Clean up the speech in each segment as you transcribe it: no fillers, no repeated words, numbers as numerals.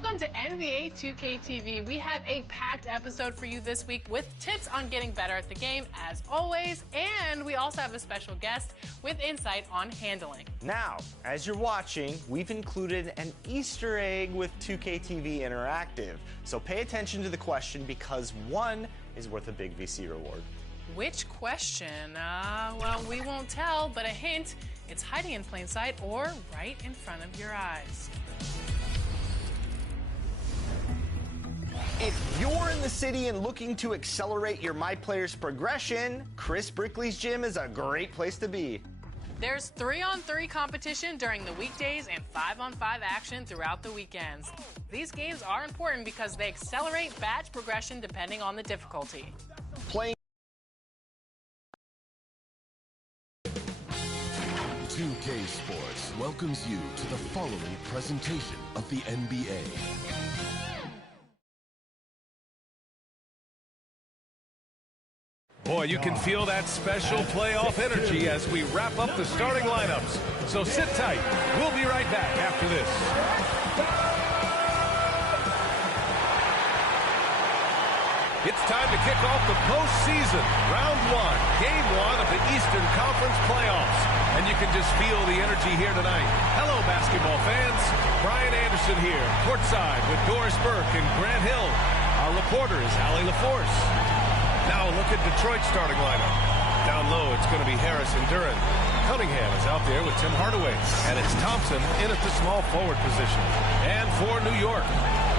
Welcome to NBA 2K25. We have a packed episode for you this week with tips on getting better at the game, as always, and we also have a special guest with insight on handling. Now, as you're watching, we've included an Easter egg with 2K25 Interactive. So pay attention to the question because one is worth a big VC reward. Which question? Well, we won't tell, but a hint, it's hiding in plain sight or right in front of your eyes. If you're in the city and looking to accelerate your My Players progression, Chris Brickley's gym is a great place to be. There's 3-on-3 competition during the weekdays and 5-on-5 action throughout the weekends. These games are important because they accelerate badge progression depending on the difficulty. Playing 2K Sports welcomes you to the following presentation of the NBA. Boy, you can feel that special playoff energy as we wrap up the starting lineups. So sit tight. We'll be right back after this. It's time to kick off the postseason. Round one, game one of the Eastern Conference playoffs. And you can just feel the energy here tonight. Hello, basketball fans. Brian Anderson here, courtside with Doris Burke and Grant Hill. Our reporter is Allie LaForce. Now look at Detroit's starting lineup. Down low, it's going to be Harris and Duren. Cunningham is out there with Tim Hardaway. And it's Thompson in at the small forward position. And for New York,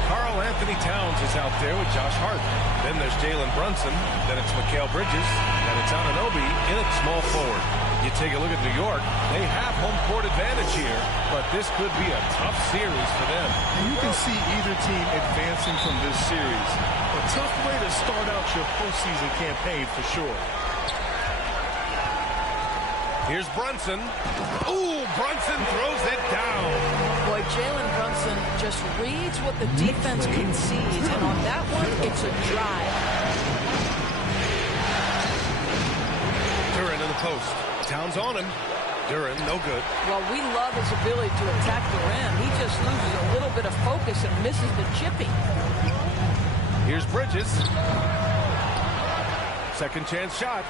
Karl Anthony Towns is out there with Josh Hart. Then there's Jalen Brunson. Then it's Mikal Bridges. And it's Anunoby in at small forward. You take a look at New York. They have home court advantage here, but this could be a tough series for them. You can see either team advancing from this series. A tough way to start out your postseason campaign for sure. Here's Brunson. Ooh, Brunson throws it down. Boy, Jalen Brunson just reads what the defense concedes, and on that one, it's a drive. Duren in the post. Towns on him. Duren, no good. Well, we love his ability to attack the rim. He just loses a little bit of focus and misses the chipping. Here's Bridges. Second chance shot.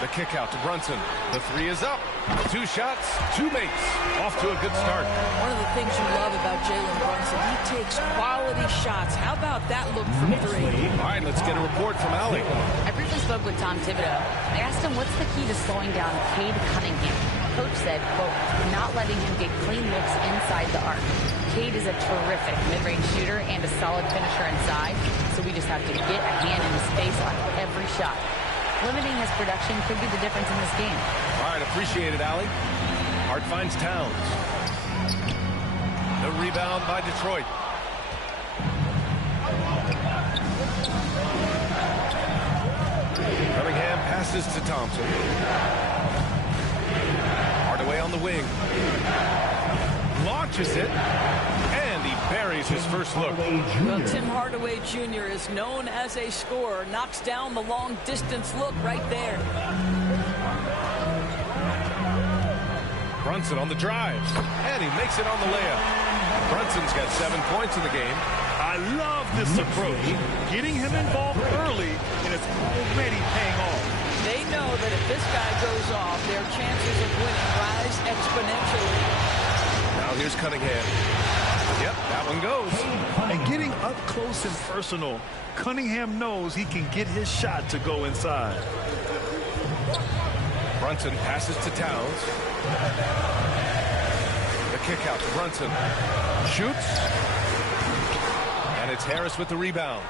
The kick out to Brunson. The three is up. 2 shots, 2 makes. Off to a good start. One of the things you love about Jalen Brunson, he takes quality shots. How about that look from 3? All right, let's get a report from Allie. I briefly spoke with Tom Thibodeau. I asked him what's the key to slowing down Cade Cunningham. Coach said, quote, not letting him get clean looks inside the arc. Cade is a terrific mid-range shooter and a solid finisher inside, so we just have to get a hand in his face on every shot. Limiting his production could be the difference in this game. All right, appreciate it, Allie. Hart finds Towns. The rebound by Detroit. Cunningham passes to Thompson. Hardaway on the wing. Launches it. And he buries his first look. Well, Tim Hardaway Jr. is known as a scorer. Knocks down the long-distance look right there. Brunson on the drive. And he makes it on the layup. Brunson's got 7 points in the game. I love this approach. Getting him involved early, and it's already paying off. They know that if this guy goes off, their chances of winning rise exponentially. Now here's Cunningham. Yep, that one goes. And getting up close and personal, Cunningham knows he can get his shot to go inside. Brunson passes to Towns. The kick out to Brunson. Shoots. And it's Harris with the rebound.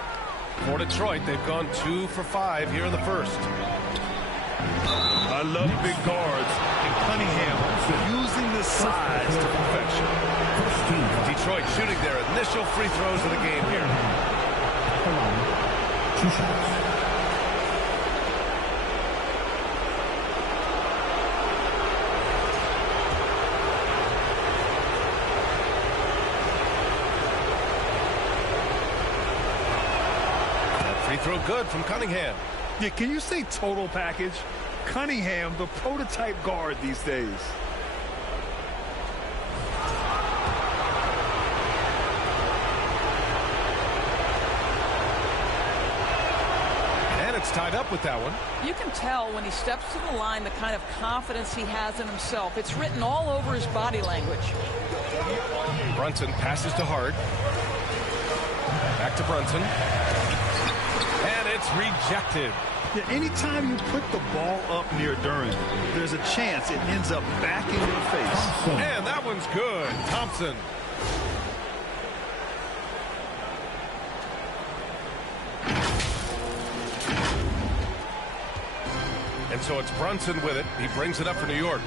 For Detroit, they've gone 2 for 5 here in the first. I love big guards, and Cunningham using the size to perfection. Detroit shooting their initial free throws of the game here. 2 shots. That free throw good from Cunningham. Yeah, can you say total package? Cunningham, the prototype guard these days. It's tied up with that one. You can tell when he steps to the line the kind of confidence he has in himself. It's written all over his body language. Brunson passes to Hart. Back to Brunson. And it's rejected. Yeah, anytime you put the ball up near Duren, there's a chance it ends up back in your face. And that one's good. Thompson. And so it's Brunson with it. He brings it up for New York.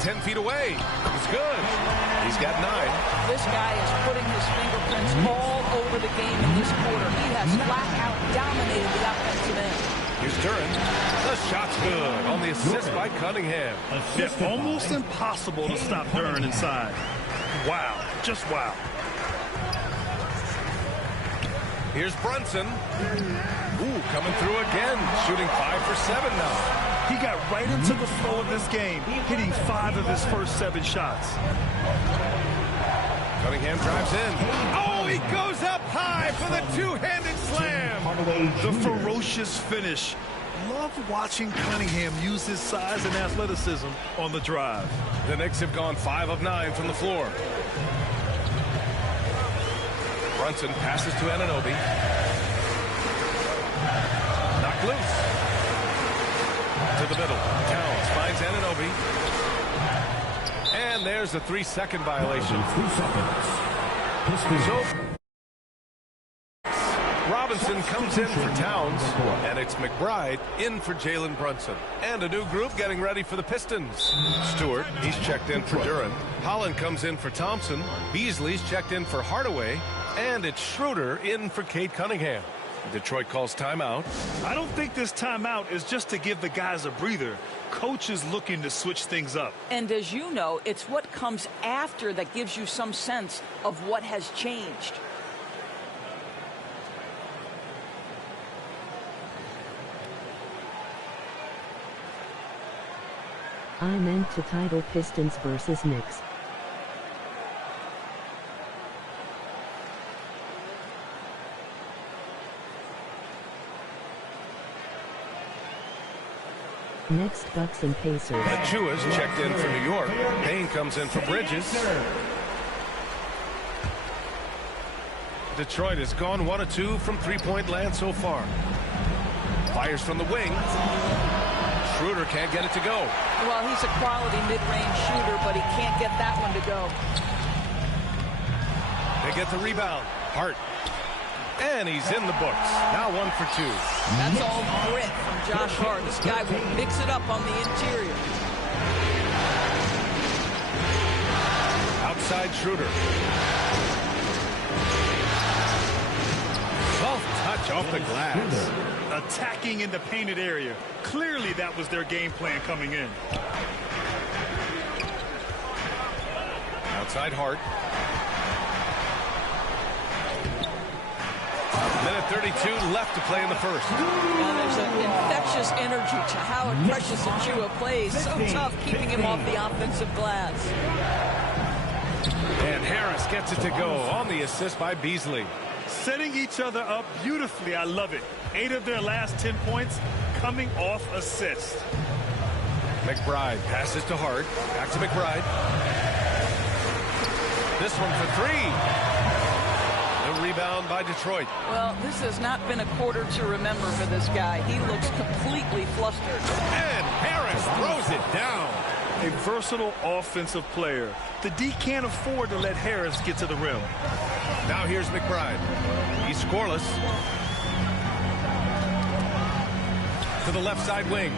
10 feet away. It's good. He's got 9. This guy is putting his fingerprints all over the game in this quarter. He has flat out dominated the offensive end. Here's Duren. The shot's good on the assist by Cunningham. Yeah, almost impossible to stop Duren inside. Wow. Just wow. Here's Brunson. Ooh, coming through again. Shooting 5 for 7 now. He got right into the flow of this game, hitting 5 of his first 7 shots. Cunningham drives in. Oh, he goes up high for the two-handed slam. The ferocious finish. Love watching Cunningham use his size and athleticism on the drive. The Knicks have gone 5 of 9 from the floor. Brunson passes to Anunoby. Knocked loose. To the middle. Towns finds Anunoby. And there's a 3-second violation. 3 seconds. So Robinson comes in for Towns, and it's McBride in for Jalen Brunson. And a new group getting ready for the Pistons. Stewart, he's checked in for Duren. Holland comes in for Thompson. Beasley's checked in for Hardaway. And it's Schroeder in for Cade Cunningham. Detroit calls timeout. I don't think this timeout is just to give the guys a breather. Coach is looking to switch things up. And as you know, it's what comes after that gives you some sense of what has changed. I meant to title Pistons versus Knicks. Next, Bucks and Pacers. Achua's checked in for New York. Payne comes in for Bridges. Detroit has gone 1 of 2 from three-point land so far. Fires from the wing. Schroeder can't get it to go. Well, he's a quality mid-range shooter, but he can't get that one to go. They get the rebound. Hart. And he's in the books. Now 1 for 2. That's all grit from Josh Hart. This guy will mix it up on the interior. Outside Schroeder. Soft touch off the glass. Attacking in the painted area. Clearly that was their game plan coming in. Outside Hart. Minute 32 left to play in the first. And there's an infectious energy to how Precious Achiuwa plays. So tough keeping him off the offensive glass. And Harris gets it to go on the assist by Beasley. Setting each other up beautifully. I love it. 8 of their last 10 points coming off assist. McBride passes to Hart. Back to McBride. This one for 3. Rebound by Detroit. Well, this has not been a quarter to remember for this guy. He looks completely flustered. And Harris throws it down. A versatile offensive player. The D can't afford to let Harris get to the rim. Now here's McBride. He's scoreless. To the left side wing.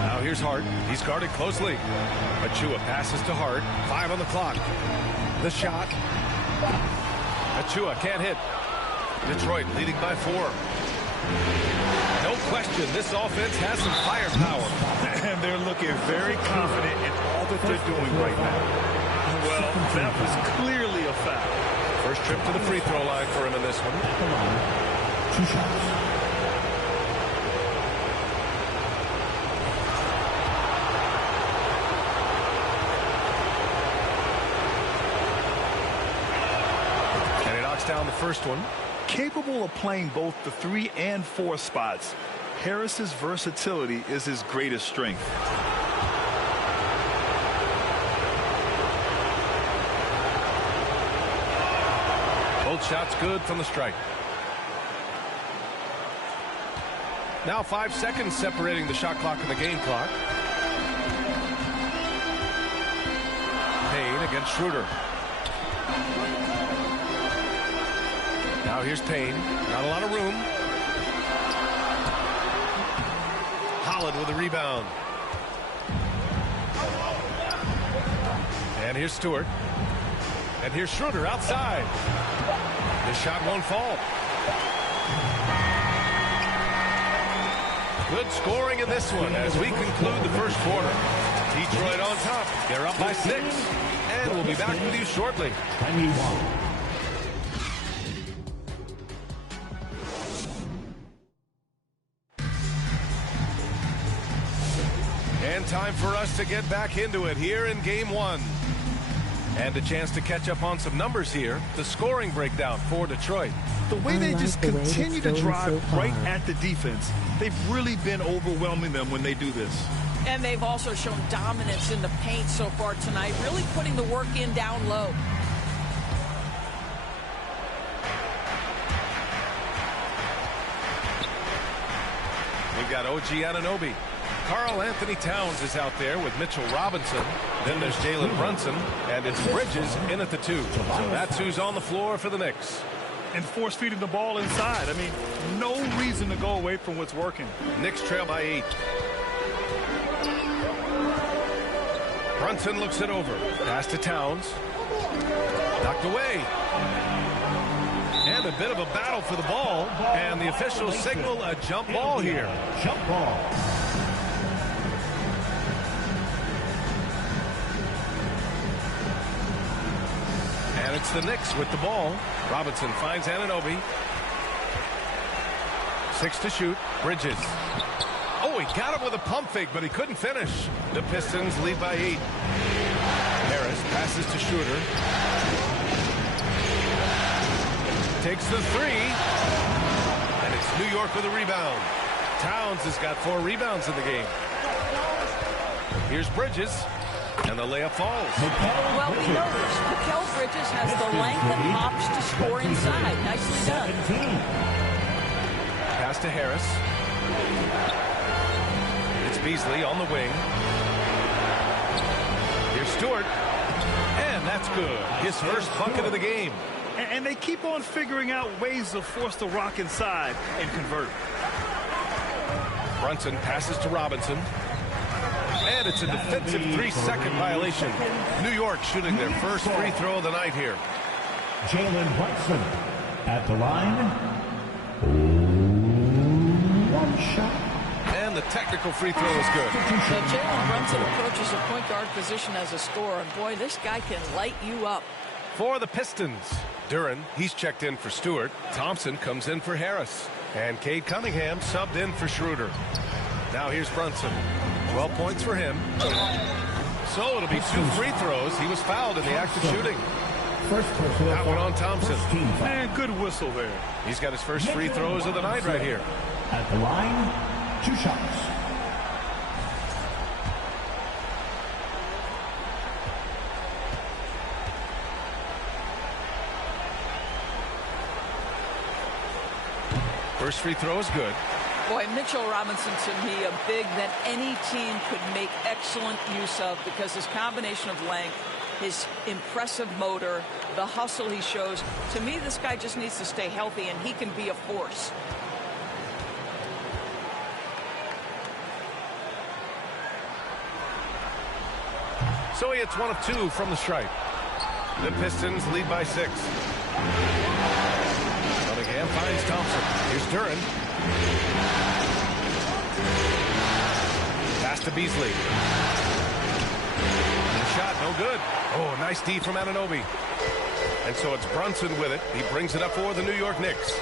Now here's Hart. He's guarded closely. Achiuwa passes to Hart. 5 on the clock. The shot. Achiuwa can't hit. Detroit leading by 4. No question, this offense has some firepower. And they're looking very confident in all that they're doing right now. Well, that was clearly a foul. First trip to the free throw line for him in this one. 2 shots. down the first one. Capable of playing both the 3 and 4 spots, Harris's versatility is his greatest strength. Both shots good from the strike. Now 5 seconds separating the shot clock and the game clock. Payne against Schroeder. Now here's Payne. Not a lot of room. Holland with a rebound. And here's Stewart. And here's Schroeder outside. The shot won't fall. Good scoring in this one as we conclude the first quarter. Detroit on top. They're up by 6. And we'll be back with you shortly. And time for us to get back into it here in game 1. And a chance to catch up on some numbers here. The scoring breakdown for Detroit. The way they just continue to drive right at the defense, they've really been overwhelming them when they do this. And they've also shown dominance in the paint so far tonight, really putting the work in down low. We've got OG Anunoby. Karl Anthony Towns is out there with Mitchell Robinson. Then there's Jalen Brunson. And it's Bridges in at the 2. So that's who's on the floor for the Knicks. And force feeding the ball inside. I mean, no reason to go away from what's working. Knicks trail by 8. Brunson looks it over. Pass to Towns. Knocked away. And a bit of a battle for the ball. And the officials signal a jump ball here. Jump ball. And it's the Knicks with the ball. Robinson finds Anunoby. 6 to shoot. Bridges. Oh, he got him with a pump fake, but he couldn't finish. The Pistons lead by 8. Harris passes to Schroeder. Takes the 3. And it's New York with a rebound. Towns has got 4 rebounds in the game. Here's Bridges. And the layup falls. Well, we know this. Mikal Bridges has the length and hops to score inside. Nicely done. Pass to Harris. It's Beasley on the wing. Here's Stewart. And that's good. His first bucket of the game. And they keep on figuring out ways to force the rock inside and convert. Brunson passes to Robinson. And it's a defensive 3-second violation. New York shooting their first free throw of the night here. Jalen Brunson at the line. 1 shot. And the technical free throw is good. So Jalen Brunson approaches the point guard position as a scorer. And boy, this guy can light you up. For the Pistons, Duran, he's checked in for Stewart. Thompson comes in for Harris. And Cade Cunningham subbed in for Schroeder. Now here's Brunson. 12 points for him. So it'll be 2 free throws. He was fouled in the act of shooting. That one on Thompson. Man, good whistle there. He's got his first free throws of the night right here. At the line, 2 shots. First free throw is good. Boy, Mitchell Robinson, to me, a big that any team could make excellent use of because his combination of length, his impressive motor, the hustle he shows. To me, this guy just needs to stay healthy, and he can be a force. So he hits 1 of 2 from the stripe. The Pistons lead by 6. Cunningham finds Thompson. Here's Duran. Pass to Beasley. And shot, no good. Oh, nice D from Anunoby. And so it's Brunson with it. He brings it up for the New York Knicks.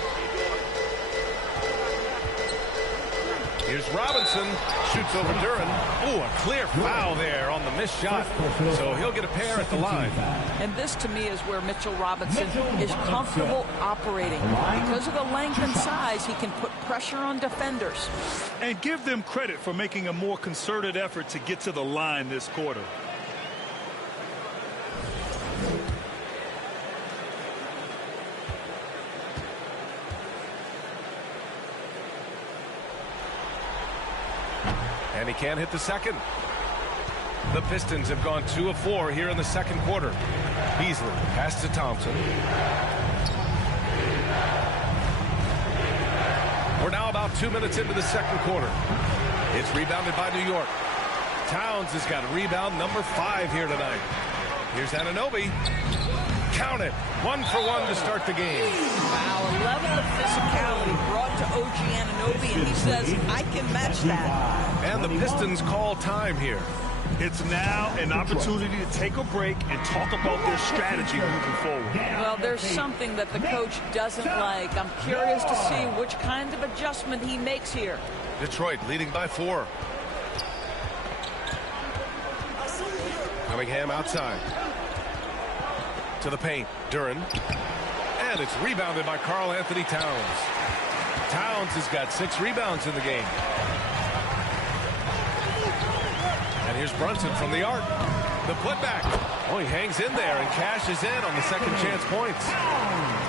Here's Here's Robinson, shoots over Duren. Ooh, a clear foul there on the missed shot. So he'll get a pair at the line. And this, to me, is where Mitchell Robinson is comfortable operating. Because of the length and size, he can put pressure on defenders. And give them credit for making a more concerted effort to get to the line this quarter. And he can't hit the second. The Pistons have gone 2 of 4 here in the second quarter. Beasley pass to Thompson. We're now about 2 minutes into the second quarter. It's rebounded by New York. Towns has got rebound number 5 here tonight. Here's Anunoby. Count it. 1 for 1 to start the game. Wow, a level of physicality brought to OG Anunoby, and he says, I can match that. And the Pistons call time here. It's now an opportunity to take a break and talk about their strategy moving forward. Well, there's something that the coach doesn't like. I'm curious to see which kind of adjustment he makes here. Detroit leading by 4. Cunningham outside. To the paint. Duren. And it's rebounded by Karl Anthony Towns. Towns has got 6 rebounds in the game. And here's Brunson from the arc. The putback. Oh, he hangs in there and cashes in on the second chance points.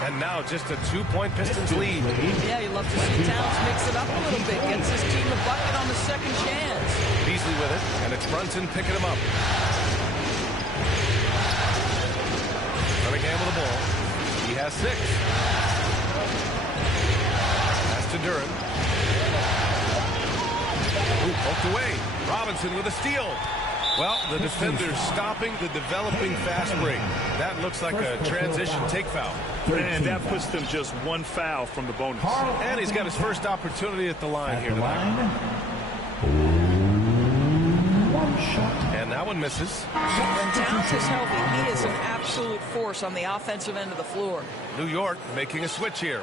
And now just a 2-point Pistons lead. Yeah, you love to see Towns mix it up a little bit. Gets his team a bucket on the second chance. Beasley with it, and it's Brunson picking him up. Cunningham with the ball. He has 6. Pass to Duren. Ooh, poked away. Robinson with a steal. Well, the defender's stopping the developing fast break. That looks like a transition take foul. And that puts them just 1 foul from the bonus. And he's got his first opportunity at the line here tonight. And that one misses. When Towns is healthy, he is an absolute force on the offensive end of the floor. New York making a switch here.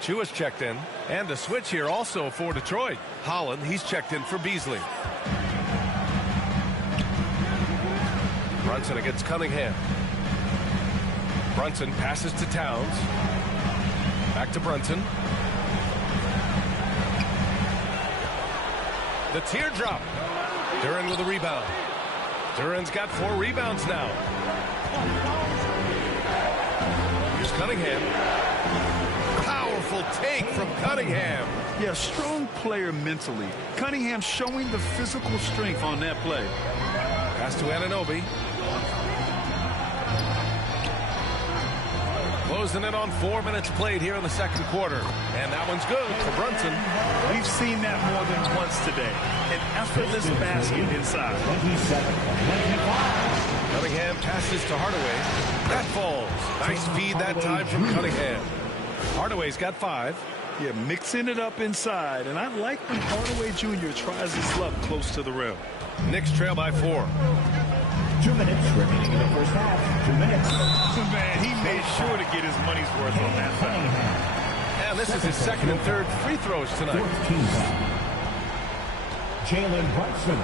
Chua's checked in. And a switch here also for Detroit. Holland, he's checked in for Beasley. Brunson against Cunningham. Brunson passes to Towns. Back to Brunson. The teardrop. Duren with a rebound. Duren's got 4 rebounds now. Here's Cunningham. Powerful take from Cunningham. Yeah, strong player mentally. Cunningham showing the physical strength on that play. Pass to Anunoby. Closing in on 4 minutes played here in the second quarter. And that one's good for Brunson. We've seen that more than once today. An effortless basket inside. Cunningham passes to Hardaway. That falls. Nice feed that time from Cunningham. Hardaway's got 5. Yeah, mixing it up inside. And I like when Hardaway Jr. tries his luck close to the rim. Knicks trail by 4. 2 minutes remaining in the first half. 2 minutes. Man, he made sure to get his money's worth on that foul. And this is his second and third free throws tonight. 14 foul. Jalen Brunson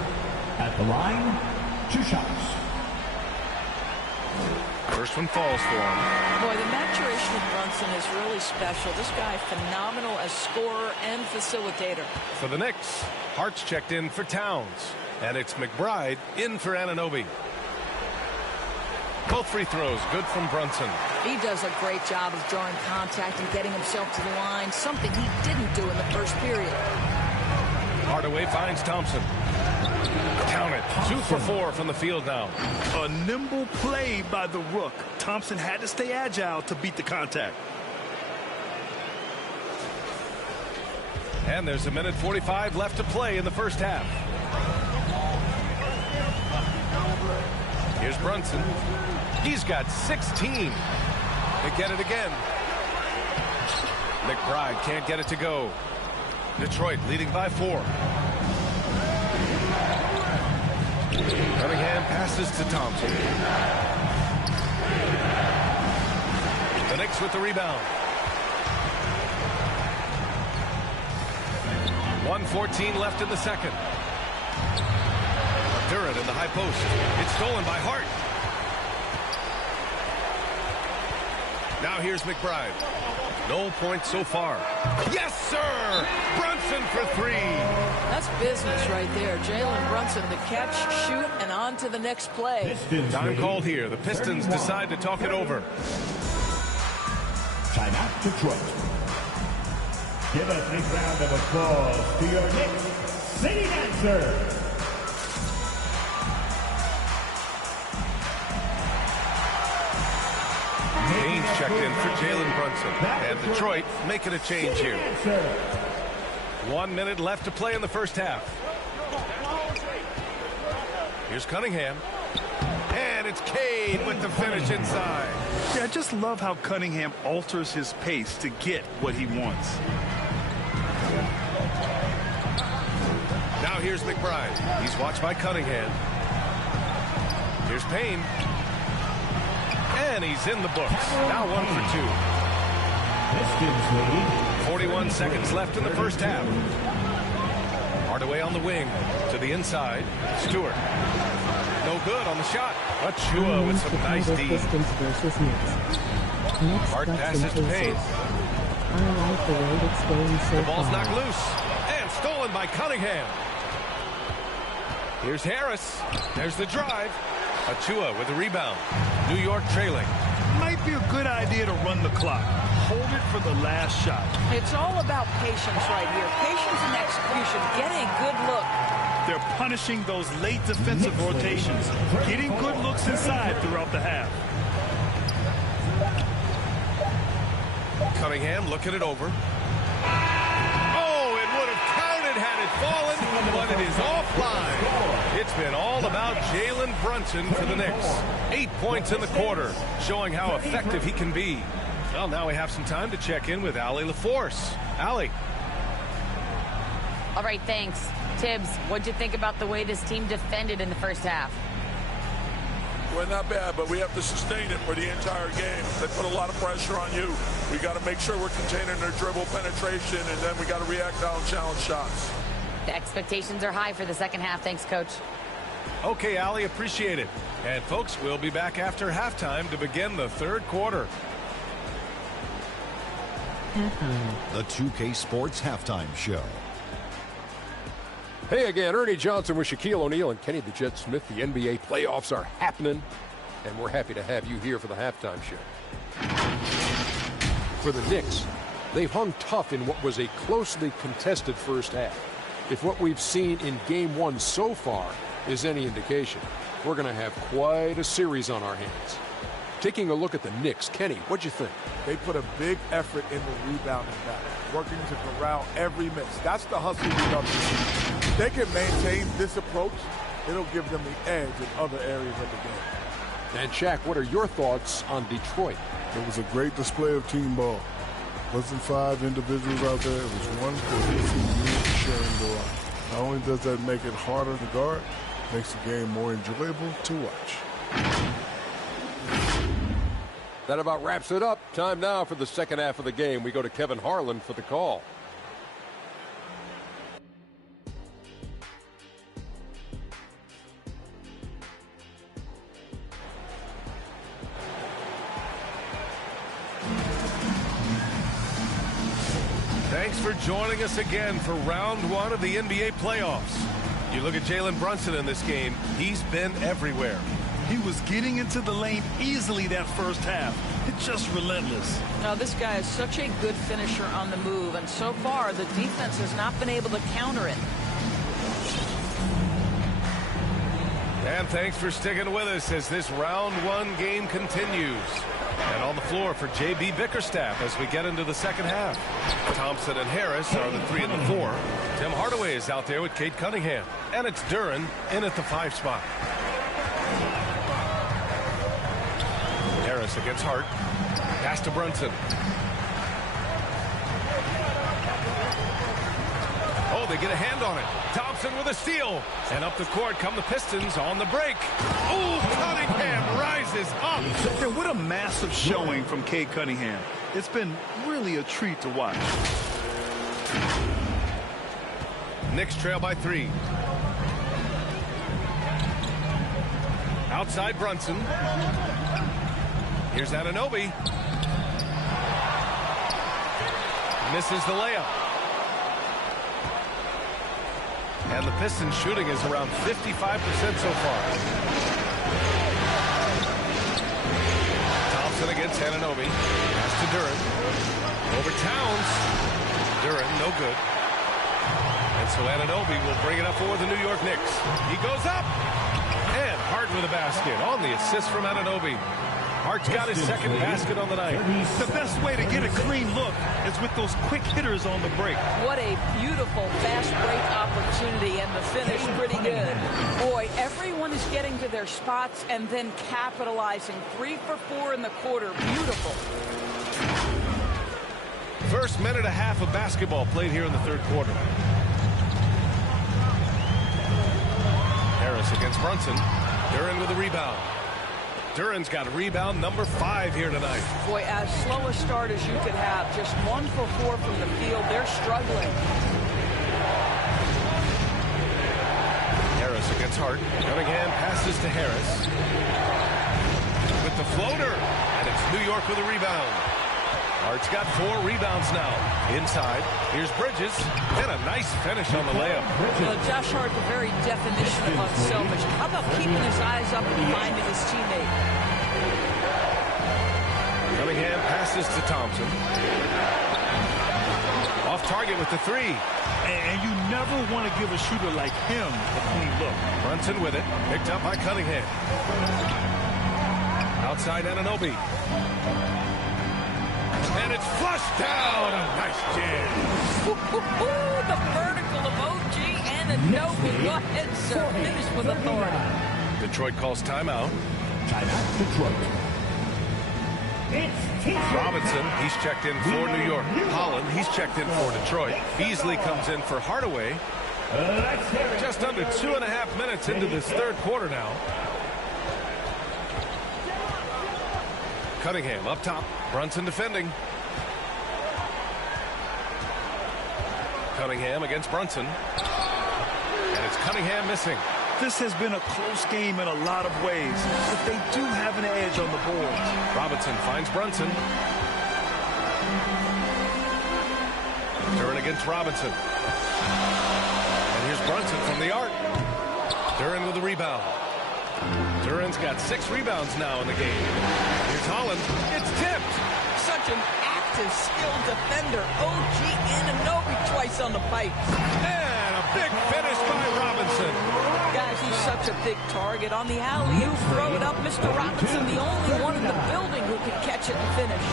at the line. 2 shots. First one falls for him. Boy, the maturation of Brunson is really special. This guy, phenomenal as scorer and facilitator. For the Knicks, Hart's checked in for Towns. And it's McBride in for Anunoby. Both free throws good from Brunson. He does a great job of drawing contact and getting himself to the line, something he didn't do in the first period. Hardaway finds Thompson. Count it. 2 for 4 from the field now. A nimble play by the Rook. Thompson had to stay agile to beat the contact. And there's 1:45 left to play in the first half. Here's Brunson. He's got 16. They get it again. McBride can't get it to go. Detroit leading by 4. Cunningham passes to Thompson. The Knicks with the rebound. 1:14 left in the second. Durant in the high post. It's stolen by Hart. Now here's McBride. No points so far. Yes, sir! Brunson for three. That's business right there. Jalen Brunson, the catch, shoot, and on to the next play. Time called here. The Pistons decide to talk it over. Timeout, Detroit. Give a big round of applause to your Knicks City Dancer. Haynes checked in for Jalen Brunson. And Detroit making a change here. 1 minute left to play in the first half. Here's Cunningham. And it's Cade with the finish inside. Yeah, I just love how Cunningham alters his pace to get what he wants. Now here's McBride. He's watched by Cunningham. Here's Payne. And he's in the books. Now 1 for 2. 41 seconds left in the first half. Hardaway on the wing. To the inside. Stewart. No good on the shot. Achua with some nice D. Pistons versus Knicks. Hart passes to Payne. I like the way it's going so The ball's far. knocked loose. And stolen by Cunningham. Here's Harris. There's the drive. Achua with the rebound. New York trailing. Might be a good idea to run the clock. Hold it for the last shot. It's all about patience right here. Patience and execution. Get a good look. They're punishing those late defensive rotations, getting good looks inside throughout the half. Cunningham looking it over. Oh, it would have counted had it fallen, but it is offline. It's been all about Jalen Brunson for the Knicks. 8 points in the quarter, showing how effective he can be. Well, now we have some time to check in with Allie LaForce. Allie. All right, thanks. Tibbs, what'd you think about the way this team defended in the first half? Well, not bad, but we have to sustain it for the entire game. They put a lot of pressure on you. We got to make sure we're containing their dribble penetration, and then we got to react down challenge shots. The expectations are high for the second half. Thanks, Coach. Okay, Allie, appreciate it. And, folks, we'll be back after halftime to begin the third quarter. The 2K Sports Halftime Show. Hey again, Ernie Johnson with Shaquille O'Neal and Kenny the Jet Smith. The NBA playoffs are happening, and we're happy to have you here for the halftime show. For the Knicks, they've hung tough in what was a closely contested first half. If what we've seen in Game 1 so far is any indication, we're going to have quite a series on our hands. Taking a look at the Knicks, Kenny, what'd you think? They put a big effort in the rebounding battle, working to corral every miss. That's the hustle we love to see. If they can maintain this approach, it'll give them the edge in other areas of the game. And Shaq, what are your thoughts on Detroit? It was a great display of team ball. Wasn't 5 individuals out there. It was one cohesive unit sharing the rock. Not only does that make it harder to guard, it makes the game more enjoyable to watch. That about wraps it up. Time now for the second half of the game. We go to Kevin Harlan for the call. Thanks for joining us again for round 1 of the NBA playoffs. You look at Jalen Brunson in this game, he's been everywhere. He was getting into the lane easily that first half. It's just relentless. Now, this guy is such a good finisher on the move, and so far the defense has not been able to counter it. And thanks for sticking with us as this round 1 game continues. And on the floor for J.B. Bickerstaff as we get into the second half. Thompson and Harris are the 3 and the 4. Tim Hardaway is out there with Cade Cunningham. And it's Duran in at the 5 spot. Harris against Hart. Pass to Brunson. Oh, they get a hand on it. Thompson with a steal. And up the court come the Pistons on the break. Oh, Cunningham rises up. And what a massive showing from Cade Cunningham. It's been really a treat to watch. Knicks trail by 3. Outside Brunson. Here's Anunoby. Misses the layup. And the Pistons shooting is around 55% so far. Thompson against Anunoby. Pass to Duren. Over Towns. Duren, no good. And so Anunoby will bring it up for the New York Knicks. He goes up. And Hart with a basket on the assist from Anunoby. Hart's got his second basket on the night. The best way to get a clean look is with those quick hitters on the break. What a beautiful fast break opportunity, and the finish pretty good. Boy, everyone is getting to their spots and then capitalizing. 3 for 4 in the quarter. Beautiful. First minute and a half of basketball played here in the third quarter. Harris against Brunson. Duren with a rebound. Duren's got a rebound number 5 here tonight. Boy, as slow a start as you could have. Just 1 for 4 from the field. They're struggling. Harris against Hart. Cunningham passes to Harris. With the floater. And it's New York with a rebound. Hart's got 4 rebounds now. Inside. Here's Bridges. And a nice finish on the layup. Josh Hart, the very definition of unselfish. How about keeping his eyes up and finding his teammate? Cunningham passes to Thompson. Off target with the 3. And you never want to give a shooter like him a clean look. Brunson with it. Picked up by Cunningham. Outside Anunoby. And it's flushed down. A nice jam. The vertical of OG Anunoby. Go ahead, sir. Finish with authority. Detroit calls timeout. Timeout, Detroit. Robinson, he's checked in for New York. Holland, he's checked in for Detroit. Beasley comes in for Hardaway. Just under 2.5 minutes into this third quarter now. Cunningham up top. Brunson defending. Cunningham against Brunson. And it's Cunningham missing. This has been a close game in a lot of ways, but they do have an edge on the boards. Robinson finds Brunson. Duren against Robinson. And here's Brunson from the arc. Duren with the rebound. Duren's got 6 rebounds now in the game. Here's Holland. It's tipped. Such an active, skilled defender. OG Anunoby twice on the pipe. And a big finish by Robinson. Guys, he's such a big target. On the alley-oop, throw it up. Mr. Robinson, the only one in the building who can catch it and finish.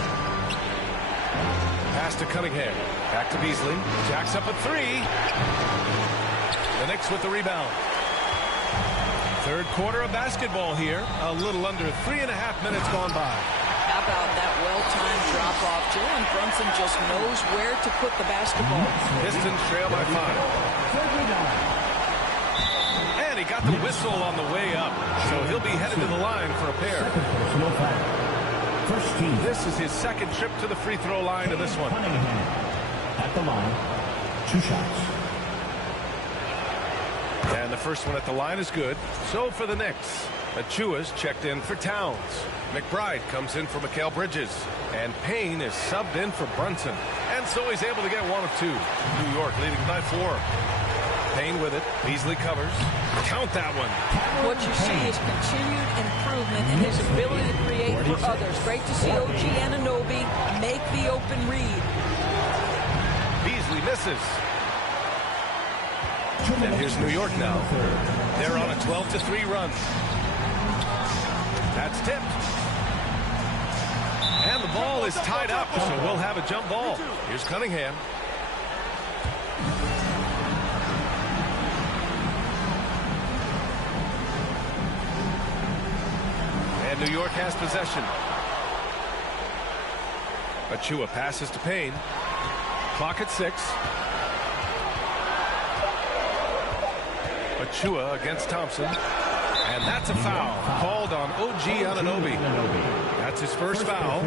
Pass to Cunningham. Back to Beasley. Jacks up a 3. The Knicks with the rebound. Third quarter of basketball here. A little under 3.5 minutes gone by. How about that well-timed drop-off? Jalen Brunson just knows where to put the basketball. Pistons trail by 5. And he got the whistle on the way up. So he'll be headed to the line for a pair. First team. This is his second trip to the free throw line of this one. Cunningham at the line. 2 shots. And the first one at the line is good. So for the Knicks, Achua's checked in for Towns. McBride comes in for Mikal Bridges. And Payne is subbed in for Brunson. And so he's able to get 1 of 2. New York leading by 4. Payne with it. Beasley covers. Count that one. What you see is continued improvement in his ability to create for others. Great to see OG Anunoby make the open read. Beasley misses. And here's New York now. They're on a 12-3 run. That's tipped. And the ball is tied up, so we'll have a jump ball. Here's Cunningham. And New York has possession. Achua passes to Payne. Clock at 6. Achua against Thompson. And that's a foul called on OG Anunoby. That's his first foul.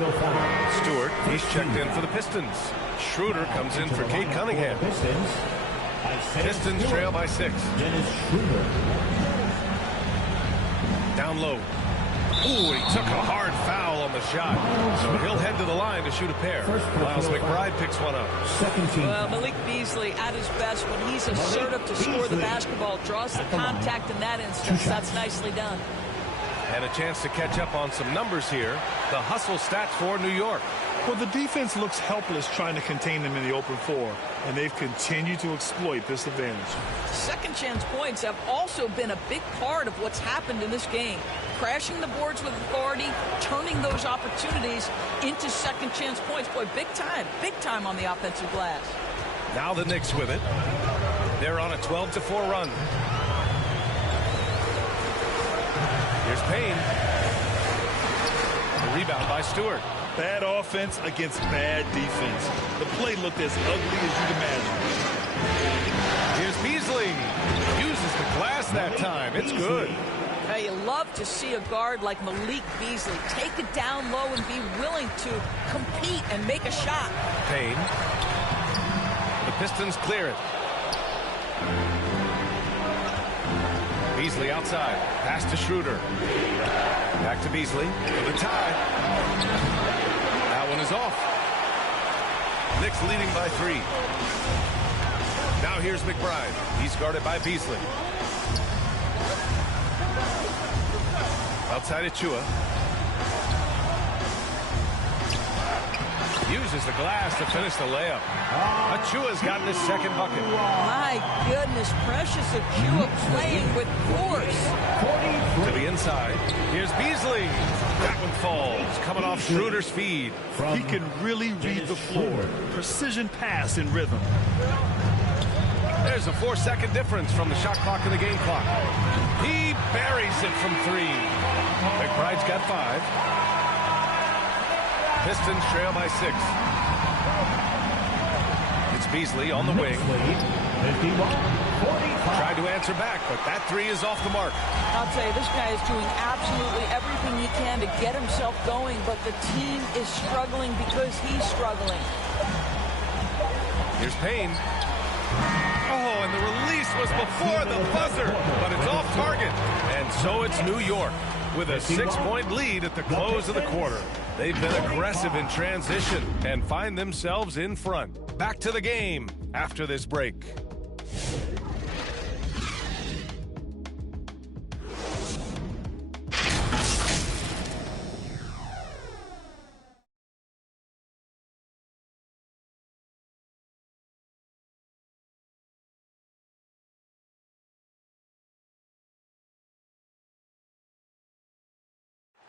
Stewart, he's checked in for the Pistons. Schroeder comes in for Kate Cunningham. Pistons trail by 6. Down low. Ooh, he took a hard foul on the shot. So he'll head to the line to shoot a pair. Miles McBride picks one up. Well, Malik Beasley at his best when he's assertive to score the basketball, draws the contact in that instance. That's nicely done. And a chance to catch up on some numbers here. The hustle stats for New York. Well, the defense looks helpless trying to contain them in the open floor, and they've continued to exploit this advantage. Second chance points have also been a big part of what's happened in this game. Crashing the boards with authority, turning those opportunities into second chance points. Boy, big time on the offensive glass. Now the Knicks with it. They're on a 12-4 run. Here's Payne. The rebound by Stewart. Bad offense against bad defense. The play looked as ugly as you'd imagine. Here's Beasley. Uses the glass that time. It's good. Hey, you love to see a guard like Malik Beasley take it down low and be willing to compete and make a shot. Payne. The Pistons clear it. Beasley outside. Pass to Schroeder. Back to Beasley for the tie. That one is off. Knicks leading by 3. Now here's McBride. He's guarded by Beasley. Outside Achua. Uses the glass to finish the layup. Achua's gotten his second bucket. My goodness, Precious Achua playing with force. To the inside. Here's Beasley. That one falls. Coming off Schroeder's feed. He can really read the floor. Precision pass in rhythm. There's a 4-second difference from the shot clock and the game clock. He buries it from 3. McBride's got 5. Pistons trail by 6. It's Beasley on the wing. Tried to answer back, but that 3 is off the mark. I'll tell you, this guy is doing absolutely everything he can to get himself going, but the team is struggling because he's struggling. Here's Payne. Oh, and the release was before the buzzer, but it's off target. And so it's New York with a 6-point lead at the close of the quarter. They've been aggressive in transition and find themselves in front. Back to the game after this break.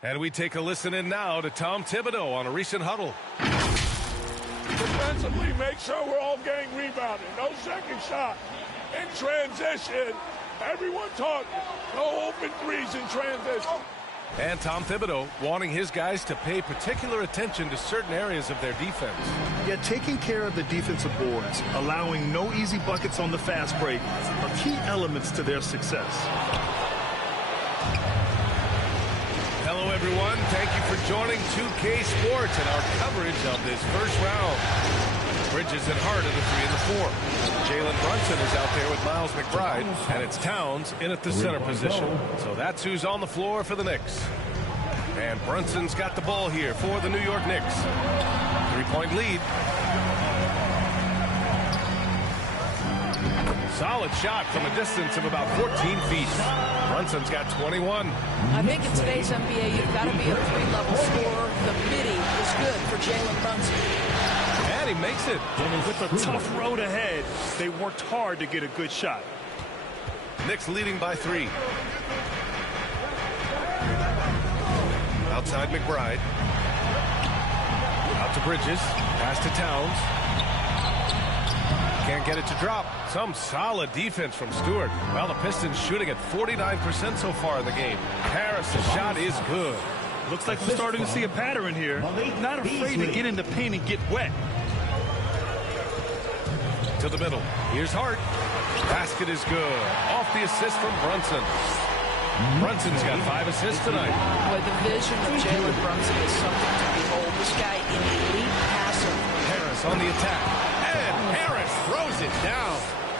And we take a listen in now to Tom Thibodeau on a recent huddle. Defensively, make sure we're all getting rebounded. No second shot. In transition, everyone talking. No open threes in transition. And Tom Thibodeau wanting his guys to pay particular attention to certain areas of their defense. Yeah, taking care of the defensive boards, allowing no easy buckets on the fast break are key elements to their success. Hello, everyone. Thank you for joining 2K Sports and our coverage of this first round. Bridges and Hart are the 3 and the 4. Jalen Brunson is out there with Miles McBride, and it's Towns in at the center position. So that's who's on the floor for the Knicks. And Brunson's got the ball here for the New York Knicks. 3-point lead. Solid shot from a distance of about 14 feet. Brunson's got 21. I think in today's NBA, you've got to be a 3-level scorer. The midi is good for Jalen Brunson. And he makes it. With a tough road ahead, they worked hard to get a good shot. Knicks leading by 3. Outside McBride. Out to Bridges. Pass to Towns. Can't get it to drop. Some solid defense from Stewart. Well, the Pistons shooting at 49% so far in the game. Harris' shot is good. Looks like we're starting to see a pattern here. Not afraid to get in the paint and get wet. To the middle. Here's Hart. Basket is good. Off the assist from Brunson. Brunson's got 5 assists tonight. Boy, the vision of Jalen Brunson is something to behold. This guy an elite passer. Harris on the attack. And Harris throws it down.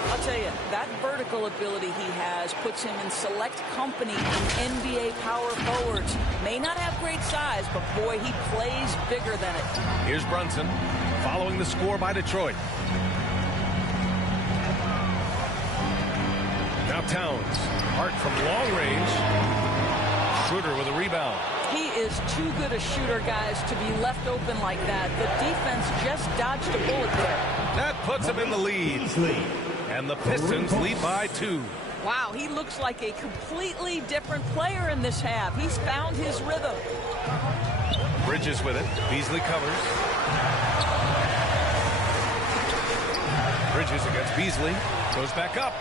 I'll tell you, that vertical ability he has puts him in select company in NBA power forwards. May not have great size, but boy, he plays bigger than it. Here's Brunson following the score by Detroit. Now Towns. Hart from long range. Schroeder with a rebound. He is too good a shooter, guys, to be left open like that. The defense just dodged a bullet there. That puts him in the lead. And the Pistons lead by 2. Wow, he looks like a completely different player in this half. He's found his rhythm. Bridges with it. Beasley covers. Bridges against Beasley. Goes back up.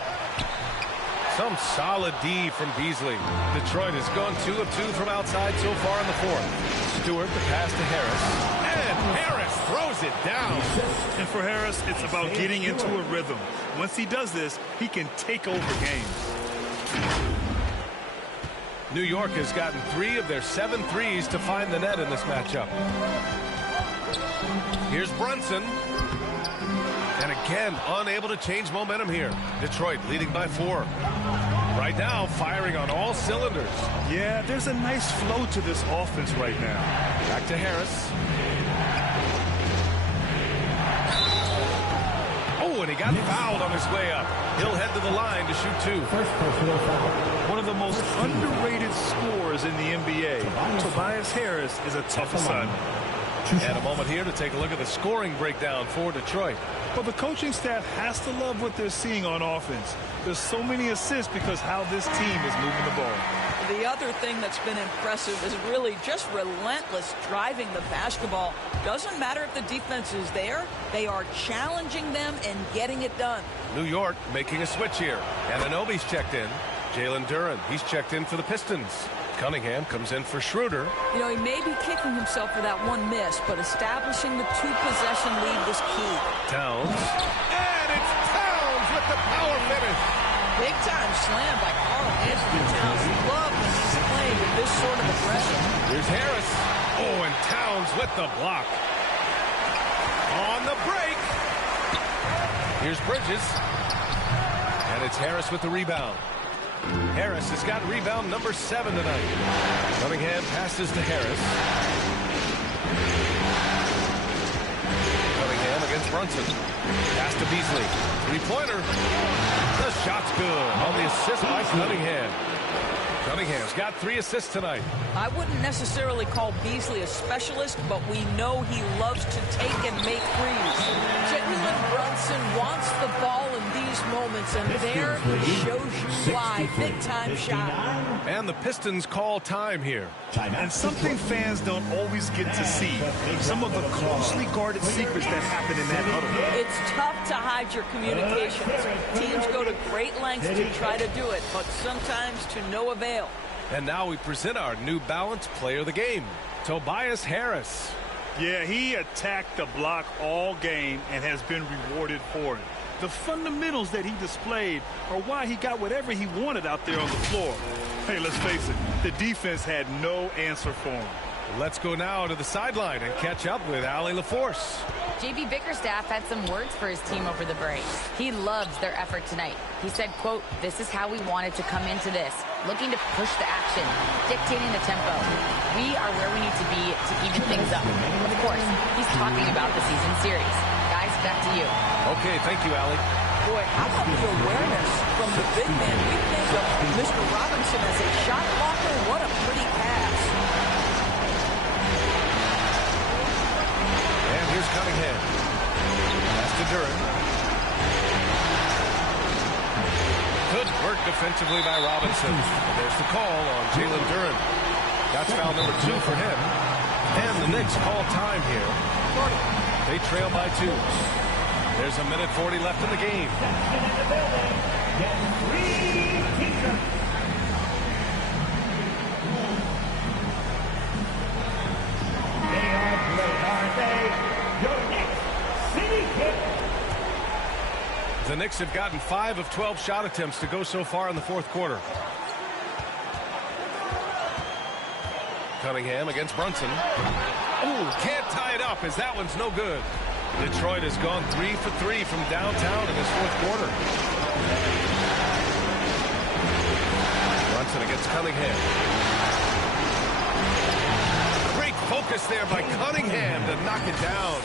Some solid D from Beasley. Detroit has gone 2 of 2 from outside so far in the fourth. Stewart the pass to Harris. And Harris throws it down. And for Harris, it's about getting into a rhythm. Once he does this, he can take over games. New York has gotten 3 of their 7 threes to find the net in this matchup. Here's Brunson. And again, unable to change momentum here. Detroit leading by 4. Right now, firing on all cylinders. Yeah, there's a nice flow to this offense right now. Back to Harris. Oh, and he got fouled on his way up. He'll head to the line to shoot 2. First personal foul. One of the most underrated scorers in the NBA. Tobias Harris is a tough assignment. And a moment here to take a look at the scoring breakdown for Detroit. But the coaching staff has to love what they're seeing on offense. There's so many assists because how this team is moving the ball. The other thing that's been impressive is really just relentless driving the basketball. Doesn't matter if the defense is there. They are challenging them and getting it done. New York making a switch here. And Anunoby's checked in. Jalen Duren, he's checked in for the Pistons. Cunningham comes in for Schroeder. You know, he may be kicking himself for that one miss, but establishing the 2-possession lead was key. Towns. And it's Towns with the power finish. Big time slam by Carl Anthony Towns. Love when he's playing with this sort of aggression. Here's Harris. Oh, and Towns with the block. On the break. Here's Bridges. And it's Harris with the rebound. Harris has got rebound number 7 tonight. Cunningham passes to Harris. Cunningham against Brunson. Pass to Beasley. 3-pointer. The shot's good on the assist by Cunningham. Cunningham's got 3 assists tonight. I wouldn't necessarily call Beasley a specialist, but we know he loves to take and make threes. Jalen Brunson wants the ball in these moments, and there he shows you why. Big-time shot. And the Pistons call time here. And something fans don't always get to see. Some of the closely guarded secrets that happen in that huddle. It's tough to hide your communications. Teams go to great lengths to try to do it, but sometimes to no avail. And now we present our New Balance player of the game, Tobias Harris. Yeah, he attacked the block all game and has been rewarded for it. The fundamentals that he displayed are why he got whatever he wanted out there on the floor. Hey, let's face it, the defense had no answer for him. Let's go now to the sideline and catch up with Allie LaForce. JB Bickerstaff had some words for his team over the break. He loves their effort tonight. He said, quote, "This is how we wanted to come into this, looking to push the action, dictating the tempo. We are where we need to be to even things up." Of course, he's talking about the season series. Guys, back to you. Okay, thank you, Allie. Boy, how about the awareness from the big man? We think of Mr. Robinson as a shot blocker. What a pretty pass. And here's Cunningham. Pass to Duren. Good work defensively by Robinson. And there's the call on Jalen Duren. That's foul number 2 for him. And the Knicks call time here. They trail by 2. There's 1:40 left in the game. The Knicks have gotten 5 of 12 shot attempts to go so far in the fourth quarter. Cunningham against Brunson. Oh, can't tie it up as that one's no good. Detroit has gone 3 for 3 from downtown in this fourth quarter. Brunson against Cunningham. Great focus there by Cunningham to knock it down.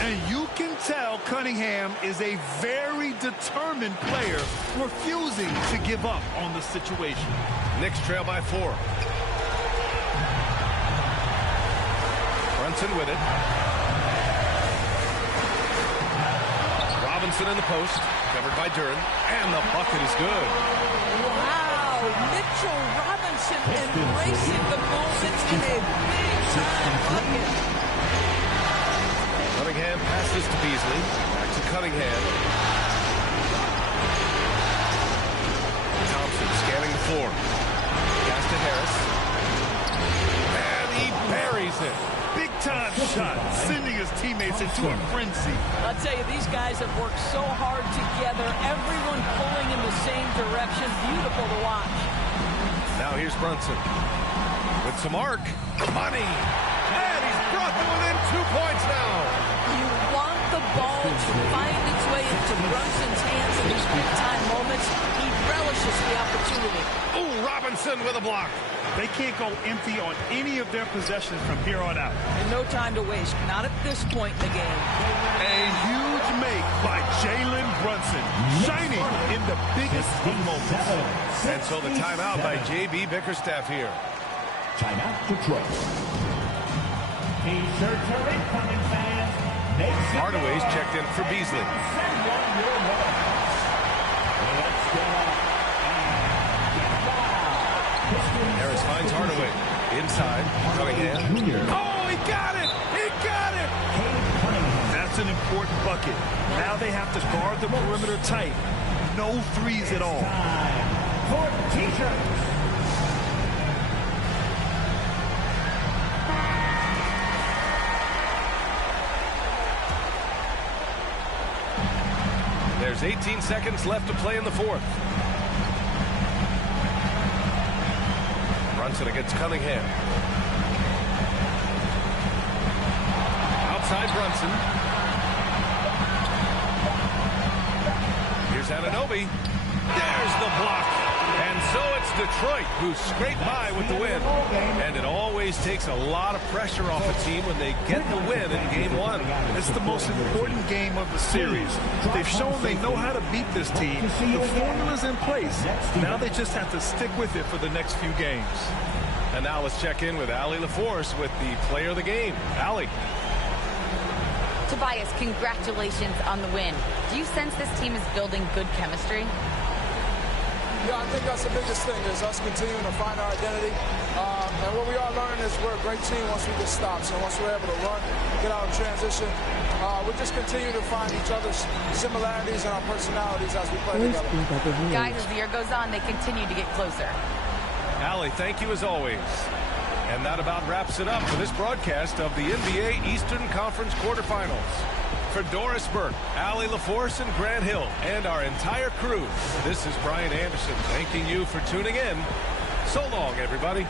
And you can tell Cunningham is a very determined player, refusing to give up on the situation. Knicks trail by 4. Brunson with it. Robinson in the post, covered by Duren, and the bucket is good. Wow, Mitchell Robinson embracing the moment in a big-time bucket. Cunningham passes to Beasley. Back to Cunningham. Thompson scanning the floor. Pass to Harris. And he buries it. Big-time shot, sending his teammates into a frenzy. I'll tell you, these guys have worked so hard together. Everyone pulling in the same direction. Beautiful to watch. Now here's Brunson. With some arc. Money. And he's brought them within 2 points now. You want the ball to find its way into Brunson's hands in these big-time moments. He relishes the opportunity. Ooh, Robinson with a block. They can't go empty on any of their possessions from here on out. And no time to waste. Not at this point in the game. A huge make by Jalen Brunson, shining in the biggest of moments. And so the timeout by J.B. Bickerstaff here. Timeout Detroit. T-shirts are incoming, fans. Hardaway's checked in for Beasley. Harris finds Hardaway. Inside. Cunningham. Oh, he got it! He got it! That's an important bucket. Now they have to guard the perimeter tight. No threes at all. For T-shirts. There's 18 seconds left to play in the fourth. Brunson against Cunningham. Outside Brunson. Here's Anunoby. There's the block. And so it's Detroit who scrape by with the win. And it always takes a lot of pressure off a team when they get the win in game one. It's the most important game of the series. They've shown they know how to beat this team. The formula's in place. Now they just have to stick with it for the next few games. And now let's check in with Allie LaForce with the player of the game. Allie. Tobias, congratulations on the win. Do you sense this team is building good chemistry? Yeah, I think that's the biggest thing is us continuing to find our identity. And what we are learning is we're a great team once we get stopped. So once we're able to run, get out in transition, we just continue to find each other's similarities and our personalities as we play together. Guys, as the year goes on, they continue to get closer. Allie, thank you as always. And that about wraps it up for this broadcast of the NBA Eastern Conference quarterfinals. For Doris Burke, Allie LaForce, and Grant Hill, and our entire crew, this is Brian Anderson thanking you for tuning in. So long, everybody.